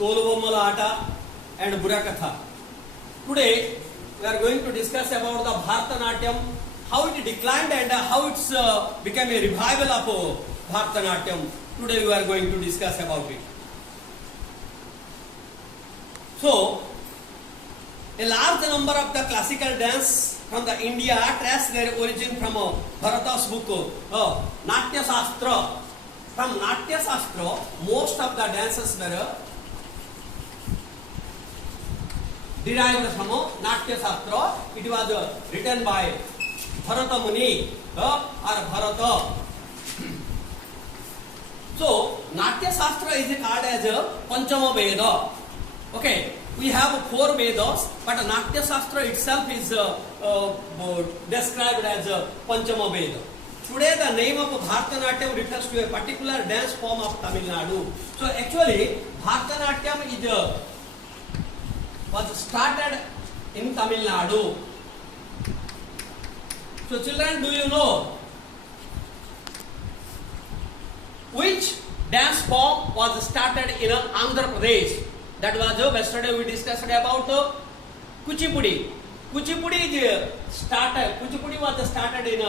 Tolubomala Ata and Burakatha. Today we are going to discuss about the Bharatanatyam, how it declined and how it's become a revival of Bharatanatyam. Today we are going to discuss about it. So, a large number of the classical dance from the India trace their origin from Bharata's book Natya Shastra. From Natya Shastra, most of the dances were derived from Natya Shastra. It was written by Bharata Muni or Bharata. So, Natya Shastra is called as Panchama Veda. Okay, we have 4 Vedas, but Natya Shastra itself is described as Panchama Veda. Today, the name of Bharatanatyam refers to a particular dance form of Tamil Nadu. So, actually, Bharatanatyam was started in Tamil Nadu. So, children, do you know which dance form was started in Andhra Pradesh? That was yesterday we discussed about Kuchipudi. Kuchipudi was started in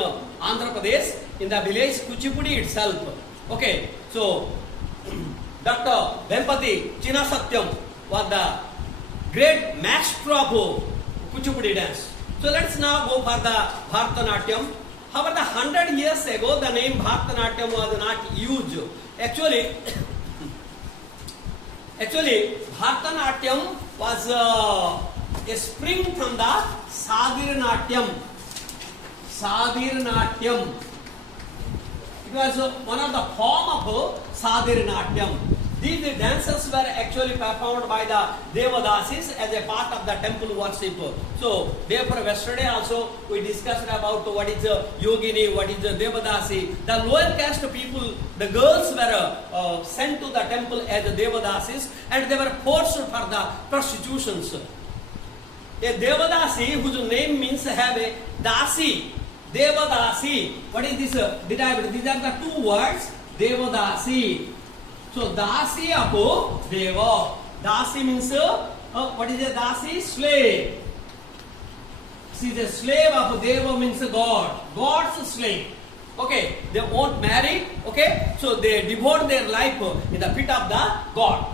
Andhra Pradesh, in the village Kuchipudi itself. Okay, so Dr. Vempati Chinasatyam was the great master of Kuchipudi dance. So let's now go for the Bharatanatyam. However, 100 years ago, the name Bharatanatyam was not used. Actually, Bharatanatyam was a spring from the Sadirnatyam. Sadirnatyam. It was one of the form of Sadirnatyam. These dances were actually performed by the Devadasis as a part of the temple worship. So, therefore, yesterday also we discussed about what is Yogini, what is Devadasi. The lower caste people, the girls were sent to the temple as Devadasis and they were forced for the prostitutions. A Devadasi whose name means have a Dasi. Devadasi. What is this derived? These are the 2 words. Devadasi. So, Dasi of Deva. Dasi means, what is a Dasi? Slave. She is a slave of Deva means God. God's slave. Okay, they won't marry. Okay, so they devote their life in the pit of the God.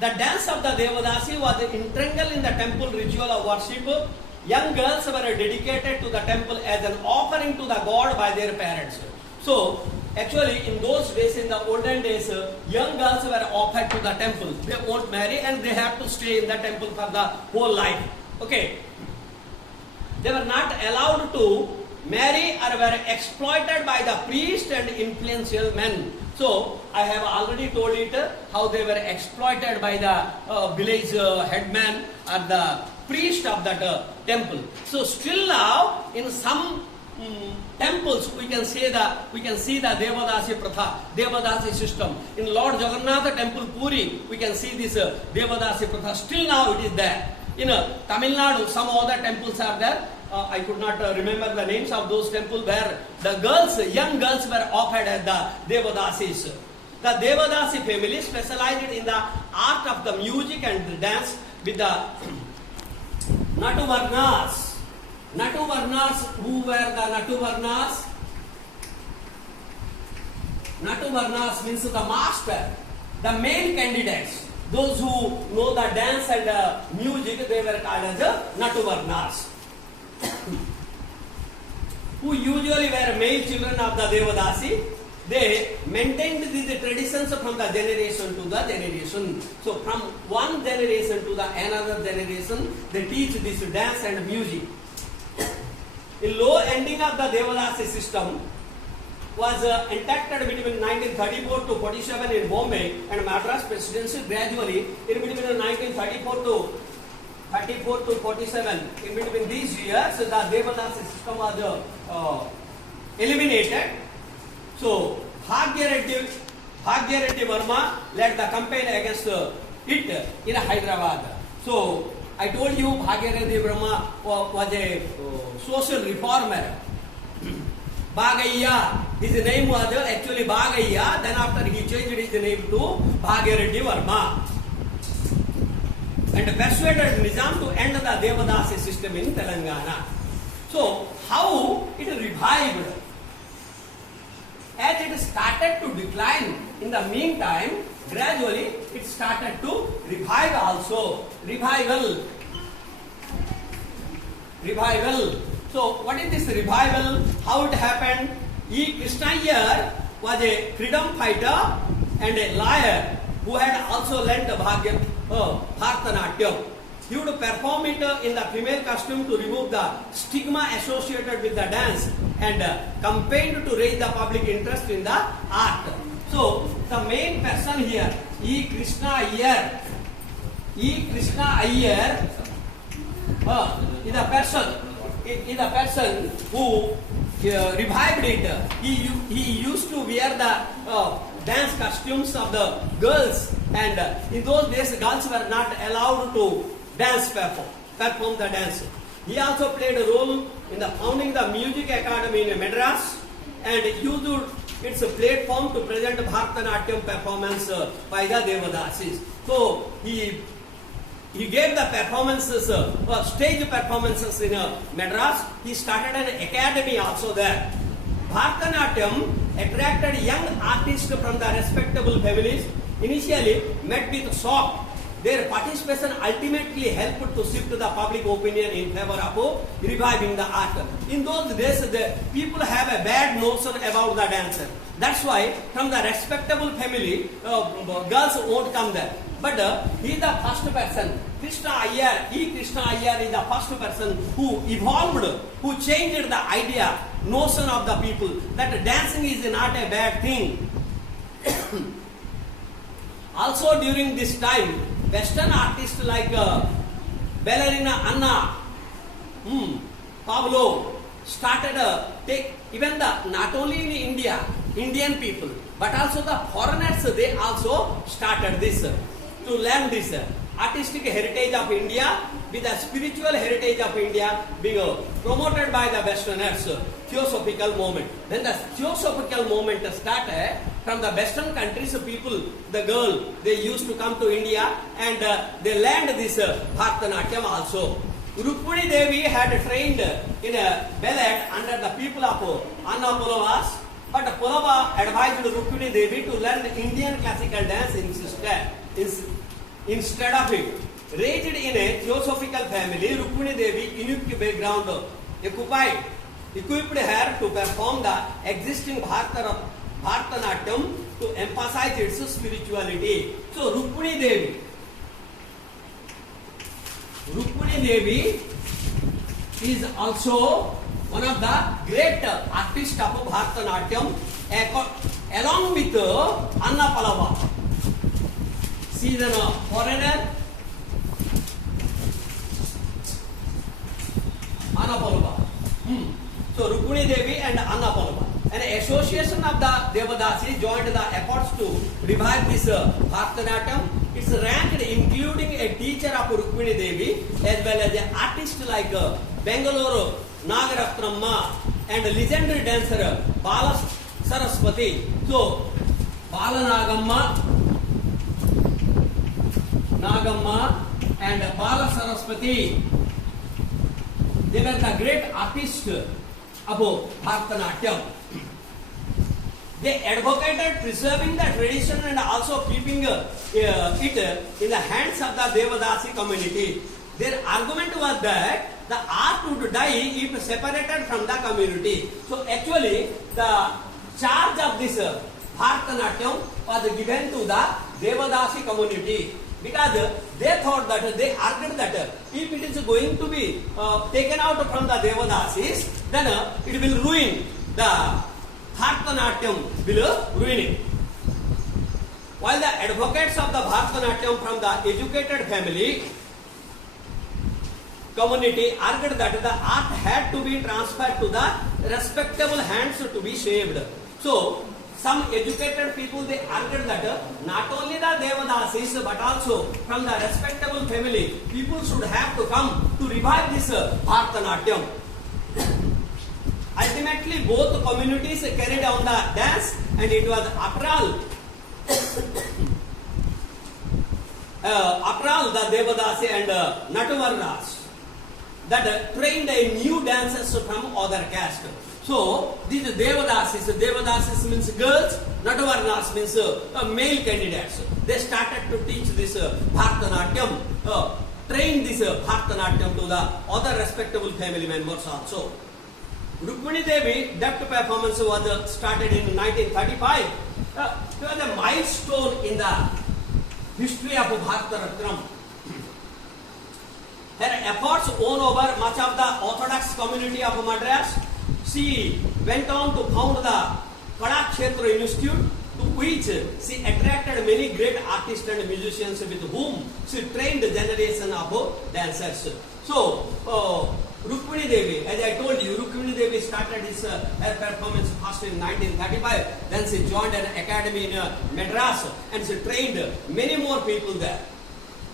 The dance of the Devadasi was integral in the temple ritual of worship. Young girls were dedicated to the temple as an offering to the God by their parents. So, actually, in those days, in the olden days, young girls were offered to the temple. They won't marry and they have to stay in the temple for the whole life. Okay. They were not allowed to marry or were exploited by the priest and influential men. So, I have already told it how they were exploited by the village headman or the priest of that temple. So, still now, in some temples we can see the Devadasi Pratha, Devadasi system. In Lord Jagannath temple Puri, we can see this Devadasi Pratha. Still now it is there. In Tamil Nadu, some other temples are there. I could not remember the names of those temples where the girls, young girls were offered as the Devadasis. The Devadasi family specialized in the art of the music and the dance with the Natuvarnas. Natuvarnas, who were the Natuvarnas? Natuvarnas means the master, the main candidates. Those who know the dance and music, they were called as Natuvarnas. Who usually were male children of the Devadasi. They maintained these traditions from the generation to the generation. So from one generation to the another generation, they teach this dance and music. The low ending of the Devadasi system was enacted between 1934 to 47 in Bombay and Madras Presidency. Gradually, in between 1934 to 47, in between these years, the Devadasi system was eliminated. So, Bhagya Verma led the campaign against it in Hyderabad. So, I told you Bhagya Verma was a social reformer. Bhagayya. His name was actually Bhagayya. Then after he changed his name to Bhagirathi Varma. And persuaded Nizam to end the Devadasi system in Telangana. So, how it revived? As it started to decline, in the meantime, gradually it started to revive also. Revival. So, what is this revival? How it happened? E. Krishna Iyer was a freedom fighter and a lawyer who had also learnt Bharatanatyam. He would perform it in the female costume to remove the stigma associated with the dance and campaigned to raise the public interest in the art. So, the main person here, E. Krishna Iyer. E. Krishna Iyer is a person who revived it. He used to wear the dance costumes of the girls, and in those days girls were not allowed to perform the dance. He also played a role in the founding the Music Academy in Madras and used its platform to present Bharatanatyam performance by the Devadasis. So he gave the performances, stage performances in Madras. He started an academy also there. Bharatanatyam attracted young artists from the respectable families. Initially met with shock. Their participation ultimately helped to shift the public opinion in favor of reviving the art. In those days, the people have a bad notion about the dancer. That's why from the respectable family, girls won't come there. But he is the first person. Krishna Iyer is the first person who evolved, who changed the idea, notion of the people that dancing is not a bad thing. Also during this time, Western artists like ballerina Anna, Pavlov started even not only in India, Indian people, but also the foreigners, they also started this to learn this artistic heritage of India with the spiritual heritage of India being promoted by the Westerners, Theosophical movement. When the Theosophical movement started, from the Western countries, people, the girl, they used to come to India and they learned this Bharatanatyam also. Rukmini Devi had trained in a ballet under the people of Anna Pulavas, but Pulava advised Rukmini Devi to learn Indian classical dance instead of it. Raised in a Theosophical family, Rukmini Devi unique background equipped her to perform the existing Bharatanatyam to emphasize its spirituality. So Rukmini Devi is also one of the great artists of Bharatanatyam along with Anna Palava. She is a foreigner. Anna Palava. So Rukmini Devi and Anna Palava. An association of the Devadasi joined the efforts to revive this Bharatanatyam. It's ranked including a teacher of Rukmini Devi as well as an artist like Bangalore Nagaratnamma and legendary dancer Bala Saraswati. So Bala Nagamma and Bala Saraswati, they were the great artists of Bharatanatyam. They advocated preserving the tradition and also keeping it in the hands of the Devadasi community. Their argument was that the art would die if separated from the community. So actually, the charge of this Bharatanatyam was given to the Devadasi community because they thought that, they argued that if it is going to be taken out from the Devadasis, then it will ruin the Bharatanatyam, will ruin it. While the advocates of the Bharatanatyam from the educated family community argued that the art had to be transferred to the respectable hands to be saved. So, some educated people, they argued that not only the Devadasis but also from the respectable family, people should have to come to revive this Bharatanatyam. Ultimately, both communities carried on the dance, and it was after all the Devadasi and Natavarnas that trained a new dancers from other caste. So these Devadasis means girls, Natavarnas means male candidates. They started to teach this Bharatanatyam, train this Bharatanatyam to the other respectable family members also. Rukmini Devi depth performance was started in 1935. It was a milestone in the history of Bharatanatyam. Her efforts won over much of the Orthodox community of Madras. She went on to found the Kalakshetra Institute, to which she attracted many great artists and musicians with whom she trained a generation of dancers. So, Rukmini Devi, as I told you, Rukmini Devi started her performance first in 1935. Then she joined an academy in Madras and she trained many more people there.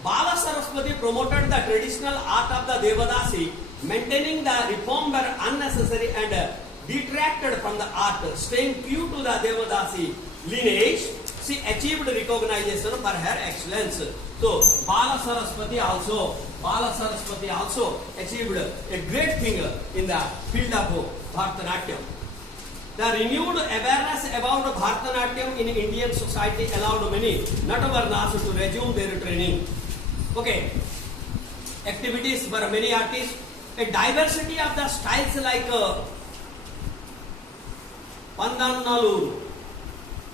Bala Saraswati promoted the traditional art of the Devadasi, maintaining the reform were unnecessary and detracted from the art. Staying true to the Devadasi lineage, she achieved recognition for her excellence. So Bala Saraswati also achieved a great thing in the field of Bharatanatyam. The renewed awareness about Bharatanatyam in Indian society allowed many Natavarnas to resume their training. Okay, activities for many artists, a diversity of the styles like Pandannaluru,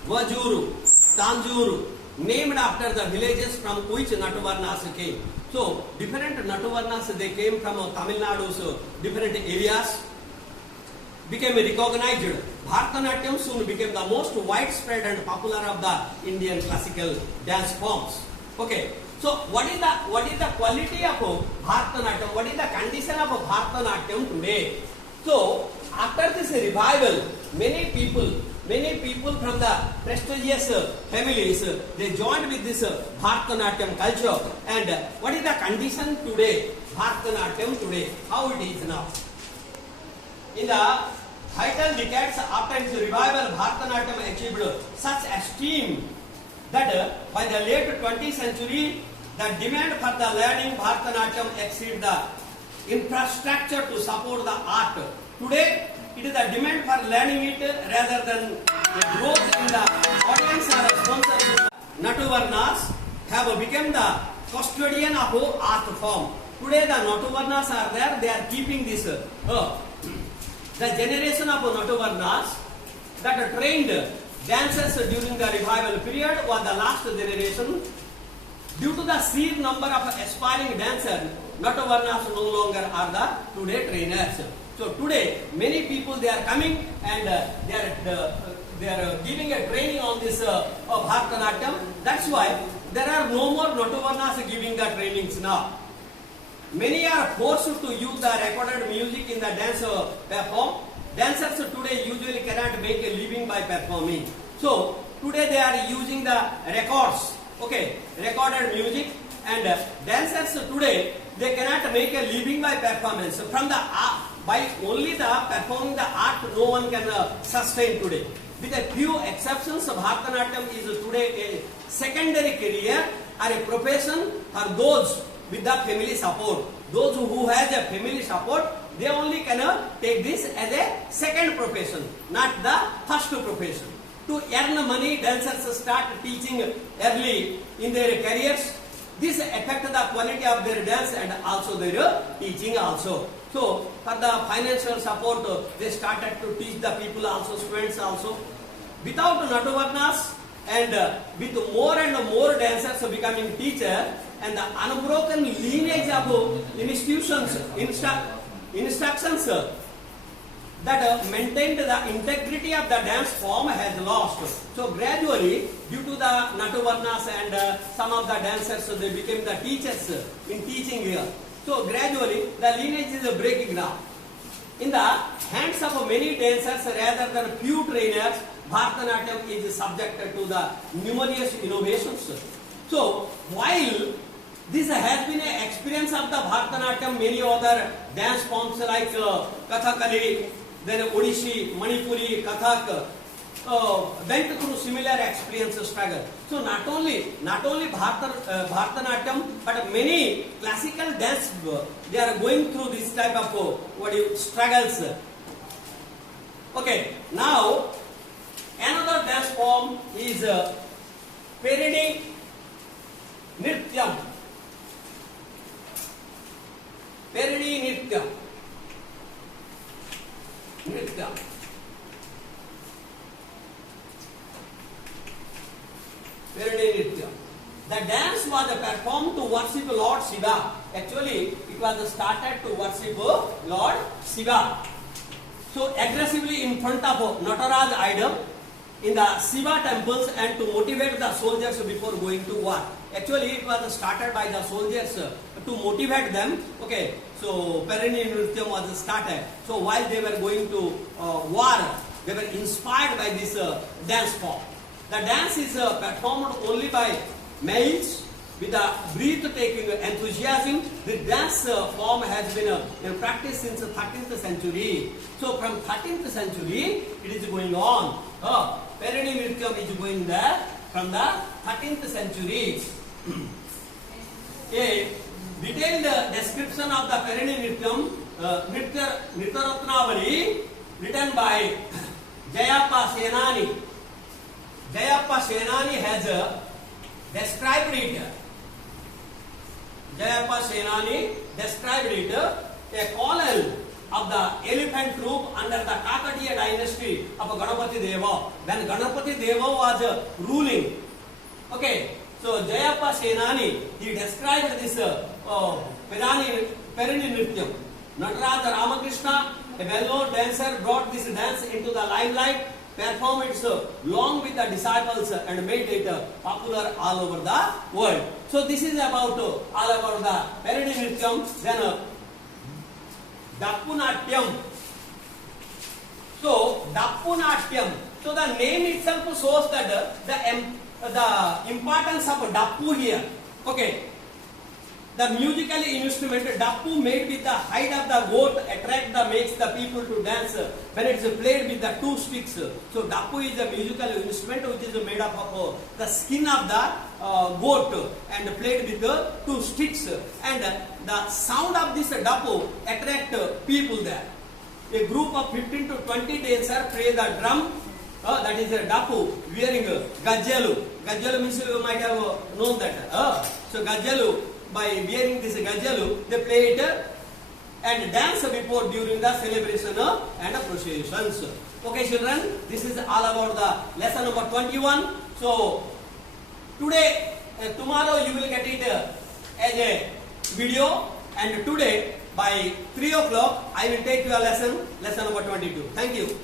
Vajuru, Tanjuru, named after the villages from which Natavarnas came. So, different Natavarnas, they came from Tamil Nadu's different areas, became recognized. Bharatanatyam soon became the most widespread and popular of the Indian classical dance forms. Okay. So, what is the quality of Bharatanatyam? What is the condition of Bharatanatyam today? So, after this revival, many people from the prestigious families, they joined with this Bharatanatyam culture. And what is the condition today? Bharatanatyam today, how it is now? In the vital decades after its revival, Bharatanatyam achieved such esteem that by the late 20th century, the demand for the learning Bharatanatyam exceeded the infrastructure to support the art. Today, it is the demand for learning it rather than the growth in the audience or sponsors. Natavarnas have become the custodian of art form. Today, the Natavarnas are there, they are keeping this. The generation of Natavarnas that trained dancers during the revival period was the last generation. Due to the sheer number of aspiring dancers, Natavarnas no longer are the today trainers. So today, many people they are coming and they are giving a training on this Bharatanatyam. That's why there are no more Natavarnas giving the trainings now. Many are forced to use the recorded music in the dance perform. Dancers today usually cannot make a living by performing. So today they are using the records, recorded music, and dancers today they cannot make a living by performance. From the by only the performing the art, no one can sustain today. With a few exceptions, Bharatanatyam is today a secondary career or a profession for those with the family support. Those who has a family support, they only can take this as a second profession, not the first profession. To earn money, dancers start teaching early in their careers. This affects the quality of their dance and also their teaching also. So, for the financial support, they started to teach the people also, students also. Without Natavarnas and with more and more dancers becoming teachers and the unbroken lineage of institutions, instructions that maintained the integrity of the dance form has lost. So gradually, due to the Natavarnas and some of the dancers, they became the teachers in teaching here. So gradually, the lineage is breaking now. In the hands of many dancers rather than few trainers, Bharatanatyam is subjected to the numerous innovations. So while this has been an experience of the Bharatanatyam, many other dance forms like Kathakali, then Odissi, Manipuri, Kathak went through similar experience struggle. So not only Bharatanatyam, but many classical dance they are going through this type of struggles. Okay, now another dance form is Perini Nrityam. Perini Nrityam. Perini Nrityam. The dance was performed to worship Lord Shiva. Actually, it was started to worship Lord Shiva. So aggressively in front of Nataraj idol in the Shiva temples and to motivate the soldiers before going to war. Actually, it was started by the soldiers to motivate them. Okay, so Perini Nrityam was started. So while they were going to war, they were inspired by this dance form. The dance is performed only by males with a breathtaking enthusiasm. The dance form has been in practice since the 13th century. So from 13th century, it is going on. Perini Nrityam is going there from the 13th century. A detailed description of the Perini Nrityam, Nrityaratnavali, written by Jayappa Senani. Jayappa Senani has described it. Jayappa Senani described it, a colonel of the elephant troop under the Kakatiya dynasty of Ganapati Deva. When Ganapati Deva was ruling. Okay, so Jayappa Senani, he described this Perini Nrityam. Nataraja Ramakrishna, a well-known dancer, brought this dance into the limelight, performed it along with the disciples and made it popular all over the world. So this is about all about the Perini Nrityam. Then Dappu Natyam. So Dappu Natyam. So the name itself shows that the importance of Dappu here. Okay. The musical instrument Dappu made with the hide of the goat makes the people to dance when it is played with the two sticks. So Dappu is a musical instrument which is made up of the skin of the goat and played with the two sticks. And the sound of this Dappu attract people there. A group of 15 to 20 dancers play the drum. That is a Dappu wearing Gajjalu. Gajjalu means you might have known that. So Gajjalu, by wearing this Gajjalu, they play it and dance before during the celebration and processions. Okay children, this is all about the lesson number 21. So today, tomorrow you will get it as a video, and today by 3 o'clock I will take your lesson number 22. Thank you.